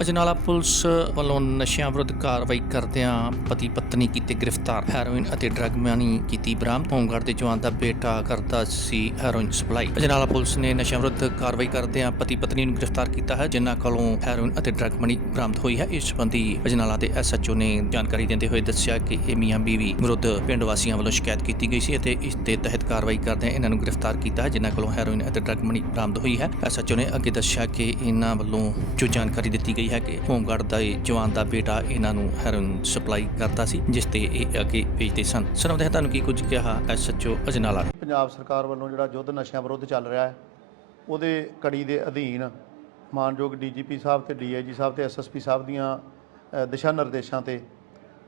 Ajnala police ਵੱਲੋਂ ਨਸ਼ਿਆਂ ਵਿਰੁੱਧ ਕਾਰਵਾਈ ਕਰਦਿਆਂ ਪਤੀ ਪਤਨੀ ਕੀਤੇ ਗ੍ਰਿਫਤਾਰ, ਹੈਰੋਇਨ ਅਤੇ ਡਰੱਗ ਮਨੀ ਕੀਤੀ ਬਰਾਮਦ। ਹੋਮਗਾਰਡ ਦੇ ਜਵਾਨ ਦਾ ਬੇਟਾ ਕਰਦਾ ਸੀ ਹੈਰੋਇਨ ਸਪਲਾਈ। ਅਜਨਾਲਾ ਪੁਲਿਸ ਨੇ ਨਸ਼ਿਆਂ ਵਿਰੁੱਧ ਕਾਰਵਾਈ ਕਰਦਿਆਂ ਪਤੀ ਪਤਨੀ ਨੂੰ ਗ੍ਰਿਫਤਾਰ ਕੀਤਾ ਹੈ, ਜਿਨ੍ਹਾਂ ਕੋਲੋਂ ਹੈਰੋਇਨ ਅਤੇ ਡਰੱਗ ਮਨੀ ਬਰਾਮਦ ਹੋਈ ਹੈ। ਇਸ ਸੰਬੰਧੀ ਅਜਨਾਲਾ ਦੇ ਐਸਐਚਓ ਨੇ ਜਾਣਕਾਰੀ ਦਿੰਦੇ ਹੋਏ ਦੱਸਿਆ ਕਿ ਇਹ ਮੀਆਂ ਬੀਵੀ ਵਿਰੁੱਧ ਪਿੰਡ ਵਾਸੀਆਂ ਵੱਲੋਂ ਸ਼ਿਕਾਇਤ ਕੀਤੀ ਗਈ ਸੀ ਅਤੇ ਇਸ ਦੇ ਤਹਿਤ ਕਾਰਵਾਈ ਕਰਦਿਆਂ ਇਹਨਾਂ ਨੂੰ ਗ੍ਰਿਫਤਾਰ ਕੀਤਾ ਹੈ, ਜਿਨ੍ਹਾਂ ਕੋਲੋਂ ਹੈਰੋਇਨ ਅਤੇ ਡਰੱਗ ਮਨੀ ਬਰਾਮਦ ਹੋਈ ਹੈ। ਐਸਐਚਓ ਨੇ ਅੱਗੇ ਦੱਸਿਆ ਕਿ ਇਹਨਾਂ ਵੱਲੋਂ ਜੋ ਜਾਣਕਾਰੀ ਦਿੱਤੀ ਗਈ ਹੈ ਕਿ ਹੋਮਗਾਰਡ ਦਾ ਇਹ ਜਵਾਨ ਦਾ ਬੇਟਾ ਇਹਨਾਂ ਨੂੰ ਹੈਰੋਇਨ ਸਪਲਾਈ ਕਰਦਾ ਸੀ, ਜਿਸ ਤੇ ਇਹ ਅੱਗੇ ਵੇਚਦੇ ਸਨ। ਸਰਵਦੇ ਤੁਹਾਨੂੰ ਕੀ ਕੁਝ ਕਿਹਾ ਐਸਐਚਓ ਅਜਨਾਲਾ ਪੰਜਾਬ ਸਰਕਾਰ ਵੱਲੋਂ ਜਿਹੜਾ ਯੁੱਧ ਨਸ਼ਿਆਂ ਵਿਰੁੱਧ ਚੱਲ ਰਿਹਾ ਹੈ, ਉਹਦੇ ਕੜੀ ਦੇ ਅਧੀਨ ਮਾਨਯੋਗ ਡੀਜੀਪੀ ਸਾਹਿਬ ਤੇ ਡੀਆਈਜੀ ਸਾਹਿਬ ਤੇ ਐਸਐਸਪੀ ਸਾਹਿਬ ਦੀਆਂ ਦਿਸ਼ਾ ਨਿਰਦੇਸ਼ਾਂ ਤੇ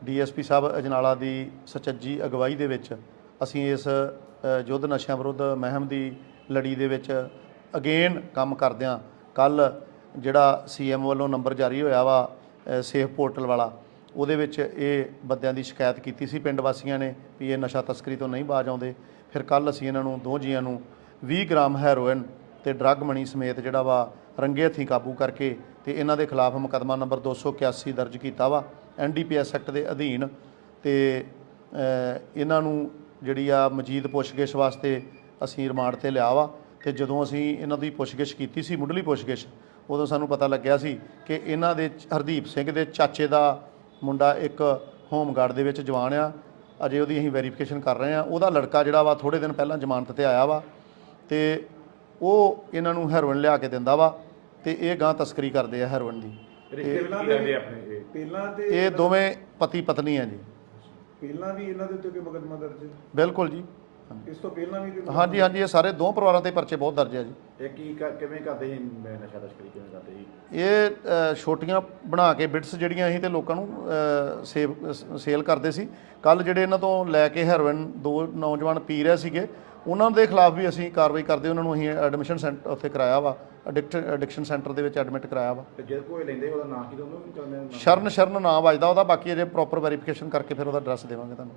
ਡੀਐਸਪੀ ਸਾਹਿਬ ਅਜਨਾਲਾ ਦੀ ਸਚੱਜੀ ਅਗਵਾਈ ਦੇ ਵਿੱਚ ਅਸੀਂ ਇਸ ਯੁੱਧ ਨਸ਼ਿਆਂ ਵਿਰੁੱਧ ਮਹਿਮ ਦੀ ਲੜੀ ਦੇ ਵਿੱਚ ਅਗੇਨ ਕੰਮ ਕਰਦਿਆਂ ਕੱਲ ਜਿਹੜਾ ਸੀਐਮ ਵੱਲੋਂ ਨੰਬਰ ਜਾਰੀ ਹੋਇਆ ਵਾ ਸੇਫ ਪੋਰਟਲ ਵਾਲਾ, ਉਹਦੇ ਵਿੱਚ ਇਹ ਬੰਦਿਆਂ ਦੀ ਸ਼ਿਕਾਇਤ ਕੀਤੀ ਸੀ। ਪਿੰਡ ਵਾਸੀਆਂ ਨੇ ਵੀ ਇਹ ਨਸ਼ਾ ਤਸਕਰੀ ਤੋਂ ਨਹੀਂ ਬਾਜ ਆਉਂਦੇ। ਫਿਰ ਕੱਲ ਅਸੀਂ ਇਹਨਾਂ ਨੂੰ, ਦੋ ਜੀਆਂ ਨੂੰ 20 ਗ੍ਰਾਮ ਹੈਰੋਇਨ ਤੇ ਡਰੱਗ ਮਨੀ ਸਮੇਤ ਜਿਹੜਾ ਵਾ, ਰੰਗੇ ਹੱਥੀਂ ਕਾਬੂ ਕਰਕੇ ਤੇ ਇਹਨਾਂ ਦੇ ਖਿਲਾਫ ਮੁਕੱਦਮਾ ਨੰਬਰ 281 ਦਰਜ ਕੀਤਾ ਵਾ। ਐਨਡੀਪੀਐਸ ਐਕਟ ਦੇ ਅਧੀਨ ਤੇ ਇਹਨਾਂ ਨੂੰ ਜਿਹੜੀ ਆ ਮਜੀਦ ਪੁੱਛਗਿੱਛ ਵਾਸਤੇ ਅਸੀਂ ਰਿਮਾਂਡ ਤੇ ਲਿਆ ਵਾ। ਤੇ ਜਦੋਂ ਅਸੀਂ ਇਹਨਾਂ ਦੀ ਪੁੱਛਗਿੱਛ ਕੀਤੀ ਸੀ, ਮੁੱਢਲੀ ਪੁੱਛਗਿੱਛ ਉਦੋਂ ਸਾਨੂੰ ਪਤਾ ਲੱਗਿਆ ਸੀ ਕਿ ਇਹਨਾਂ ਦੇ ਹਰਦੀਪ ਸਿੰਘ ਦੇ ਚਾਚੇ ਦਾ ਮੁੰਡਾ ਇੱਕ ਹੋਮਗਾਰਡ ਦੇ ਵਿੱਚ ਜਵਾਨ ਆ। ਅਜੇ ਉਹਦੀ ਅਸੀਂ ਵੈਰੀਫਿਕੇਸ਼ਨ ਕਰ ਰਹੇ ਆ ਉਹਦਾ ਲੜਕਾ ਜਿਹੜਾ ਵਾ ਥੋੜੇ ਦਿਨ ਪਹਿਲਾਂ ਜ਼ਮਾਨਤ ਤੇ ਆਇਆ ਵਾ ਤੇ ਉਹ ਇਹਨਾਂ ਨੂੰ ਹੈਰੋਇਨ ਲਿਆ ਕੇ ਦਿੰਦਾ ਵਾ ਤੇ ਇਹ ਗਾਂ ਤਸਕਰੀ ਕਰਦੇ ਆ ਹੈਰੋਇਨ ਦੀ। ਆਪਣੇ ਇਹ? ਪਹਿਲਾਂ ਤੇ ਇਹ ਦੋਵੇਂ ਪਤੀ ਪਤਨੀ ਆ ਜੀ। ਪਹਿਲਾਂ ਵੀ ਇਹਨਾਂ ਦੇ ਉੱਤੇ ਕੋਈ ਮੁਕੱਦਮਾ ਦਰਜ? ਬਿਲਕੁਲ ਜੀ। ਇਸ ਤੋਂ ਪਹਿਲਾਂ ਵੀ ਕੋਈ ਹਾਂਜੀ ਹਾਂਜੀ ਇਹ ਸਾਰੇ ਦੋ ਪਰਿਵਾਰਾਂ ਤੇ ਪਰਚੇ ਬਹੁਤ ਦਰਜ ਆ ਜੀ। ਇਹ ਕੀ ਕਰ- ਕਿਵੇਂ ਕਰਦੇ ਸੀ ਮੈਂ ਨਸ਼ਾ ਤਸਕਰੀ ਕਿਵੇਂ ਕਰਦੇ ਸੀ? ਇਹ ਅ, ਛੋਟੀਆਂ ਬਣਾ ਕੇ ਬਿਟਸ ਜਿਹੜੀਆਂ ਸੀ ਤੇ ਲੋਕਾਂ ਨੂੰ ਅ, ਸੇਵ ਸੇਲ ਕਰਦੇ ਸੀ। ਕੱਲ ਜਿਹੜੇ ਇਹਨਾਂ ਤੋਂ ਲੈ ਕੇ ਹੈਰੋਇਨ ਦੋ ਨੌਜਵਾਨ ਪੀ ਰਹੇ ਸੀਗੇ ਉਹਨਾਂ ਦੇ ਖਿਲਾਫ ਵੀ ਅਸੀਂ ਕਾਰਵਾਈ ਕਰਦੇ ਉਹਨਾਂ ਨੂੰ ਅਸੀਂ ਐਡਮਿਸ਼ਨ ਸੈਂਟਰ ਉੱਥੇ ਕਰਾਇਆ ਵਾ। ਐਡਿਕਟ ਐਡਿਕਸ਼ਨ ਸੈਂਟਰ ਦੇ ਵਿੱਚ ਐਡਮਿਟ ਕਰਾਇਆ ਵਾ। ਤੇ ਜਦ ਕੋਈ ਲੈਂਦੇ ਉਹਦਾ ਨਾਂ ਕੀ ਦੋਨੋਂ ਵੀ ਚਾਹੁੰਦੇ ਨੇ ਸ਼ਰਨ ਸ਼ਰਨ ਨਾਮ ਵੱਜਦਾ ਉਹਦਾ ਬਾਕੀ ਅਜੇ ਪ੍ਰੋਪਰ ਵੈਰੀਫਿਕੇਸ਼ਨ ਕਰਕੇ ਫਿਰ ਉਹਦਾ ਐਡਰੈਸ ਦੇਵਾਂਗੇ ਤੁਹਾਨੂੰ।